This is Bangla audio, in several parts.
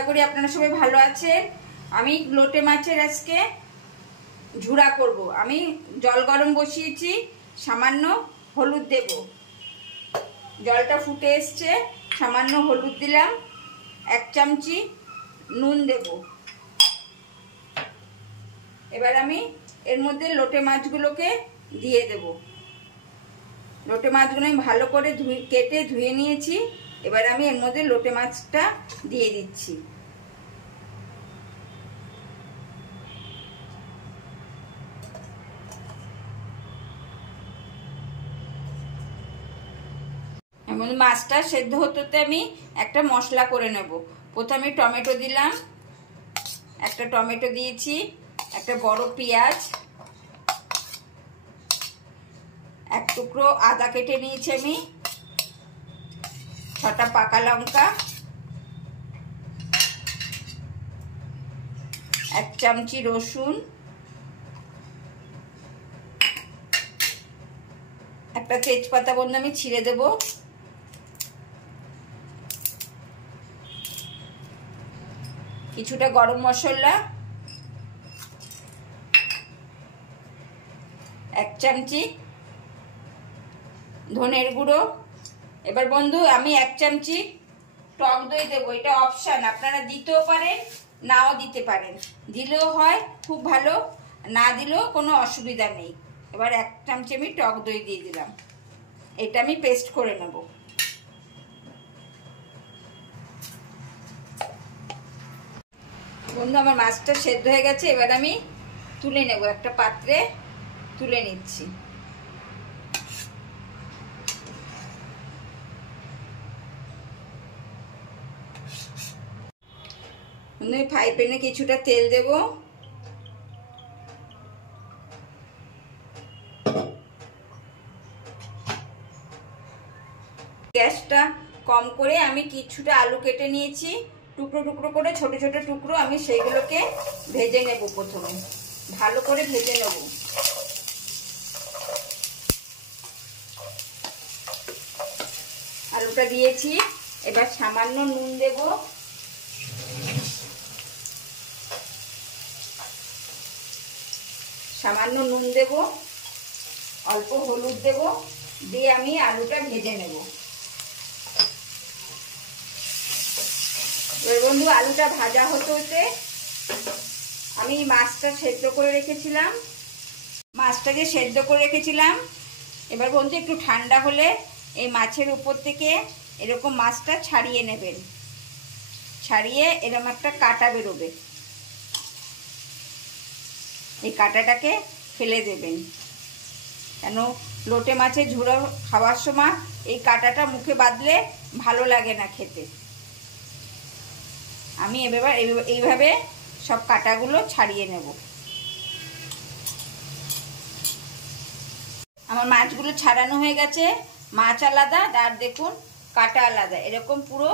আশা করি আপনারা সবাই ভালো আছেন। আমি লোটে মাছের আজকে ঝুড়া করব। আমি জল গরম বসিয়েছি, সামান্য হলুদ দেব। জলটা ফুটে এসছে, সামান্য হলুদ দিলাম, 1 চামচি নুন দেব। এবার আমি এর মধ্যে লোটে মাছগুলোকে দিয়ে দেব। লোটে মাছগুলো আমি ভালো করে কেটে ধুয়ে নিয়েছি। এবার আমি এর মধ্যে লোটে মাছটা দিয়ে দিচ্ছি। এমন মাছটা সেদ্ধ হতে আমি একটা মশলা করে নেব। প্রথমে টমেটো দিলাম, একটা টমেটো দিয়েছি, একটা বড় পেঁয়াজ, 1 টুকরো আদা কেটে নিয়েছি আমি, 6টা পাকা লঙ্কা, 1 চামচি রসুন, একটা তেজপাতা বন্ধু আমি ছিঁড়ে দেব, কিছুটা গরম মশলা, 1 চামচি ধনের গুঁড়ো। এবার বন্ধু আমি 1 চামচি টক দই দেবো। এটা অপশন, আপনারা দিতেও পারেন নাও দিতে পারেন, দিলেও হয় খুব ভালো, না দিলেও কোনো অসুবিধা নেই। এবার 1 চামচি আমি টক দই দিয়ে দিলাম। এটা আমি পেস্ট করে নেব। বন্ধু আমার মাছটা সেদ্ধ হয়ে গেছে, এবার আমি তুলে নেব, একটা পাত্রে তুলে নিচ্ছি। ফ্রাই প্যানে কিছুটা তেল দেব, গ্যাসটা কম করে আমি কিছুটা আলু কেটে নিয়েছি, টুকরো টুকরো করে, ছোট ছোট টুকরো। আমি সেইগুলোকে ভেজে নেব। প্রথমে ভালো করে ভেজে নেব। আলুটা দিয়েছি, এবার সামান্য নুন দেব, সামান্য নুন দেব, অল্প হলুদ দেব, দিয়ে আমি আলুটা ভেজে নেব। বন্ধু আলুটা ভাজা হতে হতে আমি মাছটা সেদ্ধ করে রেখেছিলাম, মাছটাকে সেদ্ধ করে রেখেছিলাম। এবার বন্ধু একটু ঠান্ডা হলে এই মাছের উপর থেকে এরকম মাছটা ছাড়িয়ে নেবেন, ছাড়িয়ে এরকম একটা কাঁটা বেরোবে, এই কাঁটাটাকে ফেলে দেবেন। কেন লোটে মাছের ঝুড়ো খাওয়ার সময় এই কাঁটাটা মুখে বাঁধলে ভালো লাগে না খেতে। আমি এবার এইভাবে সব কাঁটাগুলো ছাড়িয়ে নেব। আমার মাছগুলো ছাড়ানো হয়ে গেছে, মাছ আলাদা আর দেখুন কাঁটা আলাদা, এরকম পুরো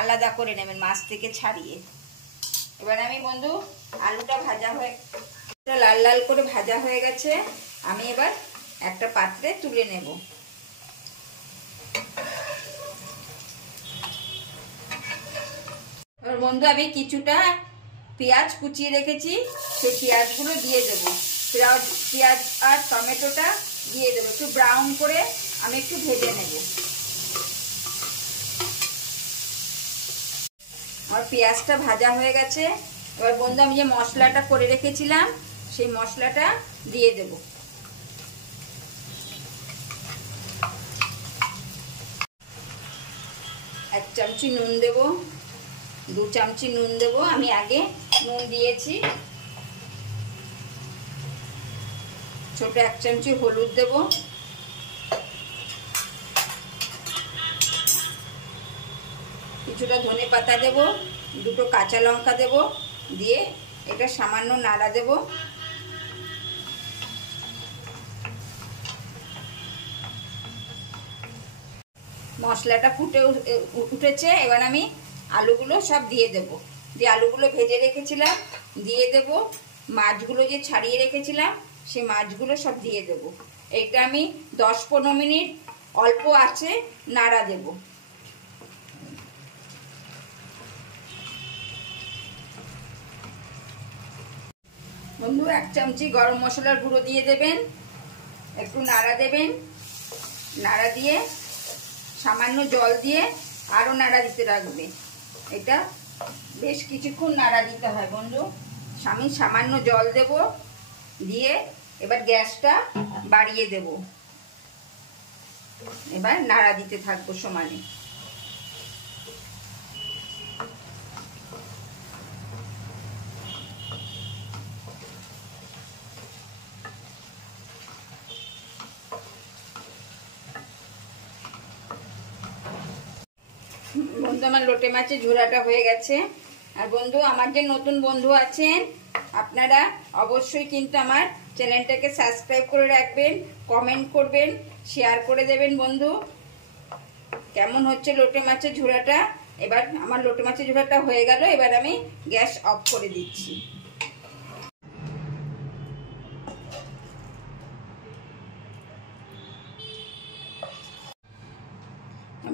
আলাদা করে নেবেন মাছ থেকে ছাড়িয়ে। এবার আমি বন্ধু আলুটা ভাজা হয়ে লাল লাল করে ভাজা হয়ে গেছে, আমি এবার একটা পাত্রে তুলে নেব। এবার বন্ধু আমি কিছুটা পেঁয়াজ কুচিয়ে রেখেছি, সেই পেঁয়াজগুলো দিয়ে দেব। পেঁয়াজ আর টমেটোটা দিয়ে দেবো, একটু ব্রাউন করে আমি একটু ভেজে নেব। আমার পেঁয়াজটা ভাজা হয়ে গেছে। এবার বন্ধু আমি যে মশলাটা করে রেখেছিলাম সেই মশলাটা দিয়ে দেব। এক চামচি নুন দেব, 2 চামচি নুন দেব, আমি আগে নুন দিয়েছি। ছোট 1 চামচি হলুদ দেব, কিছুটা ধনে পাতা দেব, 2টো কাঁচা লঙ্কা দেব, দিয়ে এটা সামান্য নাড়া দেব। মশলাটা ফুটে উঠেছে, এবার আমি আলুগুলো সব দিয়ে দেব। দিয়ে আলুগুলো ভেজে রেখেছিলাম দিয়ে দেব, মাছগুলো যে ছাড়িয়ে রেখেছিলাম সেই মাছগুলো সব দিয়ে দেব। এটা আমি 10-15 মিনিট অল্প আঁচে নাড়া দেব। বন্ধু 1 চামচি গরম মশলার গুঁড়ো দিয়ে দেবেন, একটু নাড়া দেবেন, নাড়া দিয়ে সামান্য জল দিয়ে আরও নাড়া দিতে রাখবে। এটা বেশ কিছুক্ষণ নাড়া দিতে হয় বন্ধু। আমি সামান্য জল দেব, দিয়ে এবার গ্যাসটা বাড়িয়ে দেব। এবার নাড়া দিতে থাকবো সমানে। বন্ধু আমার লোটে মাছের ঝোড়াটা হয়ে গেছে। আর বন্ধু আমার যে নতুন বন্ধু আছেন আপনারা অবশ্যই কিন্তু আমার চ্যানেলটাকে সাবস্ক্রাইব করে রাখবেন, কমেন্ট করবেন, শেয়ার করে দেবেন বন্ধু। কেমন হচ্ছে লোটে মাছের ঝোড়াটা? এবার আমার লোটে মাছের ঝোড়াটা হয়ে গেল, এবার আমি গ্যাস অফ করে দিচ্ছি।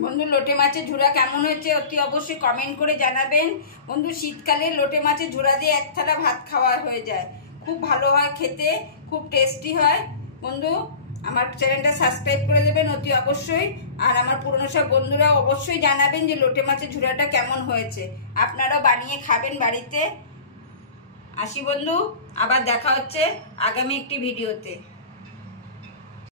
বন্ধু লোটে মাছের ঝোড়া কেমন হয়েছে অতি অবশ্যই কমেন্ট করে জানাবেন বন্ধু। শীতকালে লোটে মাছের ঝোড়া দিয়ে 1 থালা ভাত খাওয়া হয়ে যায়, খুব ভালো হয় খেতে, খুব টেস্টি হয় বন্ধু। আমার চ্যানেলটা সাবস্ক্রাইব করে দেবেন অতি অবশ্যই। আর আমার পুরনো সব বন্ধুরা অবশ্যই জানাবেন যে লোটে মাছের ঝোড়াটা কেমন হয়েছে, আপনারাও বানিয়ে খাবেন বাড়িতে। আসি বন্ধু, আবার দেখা হচ্ছে আগামী একটি ভিডিওতে।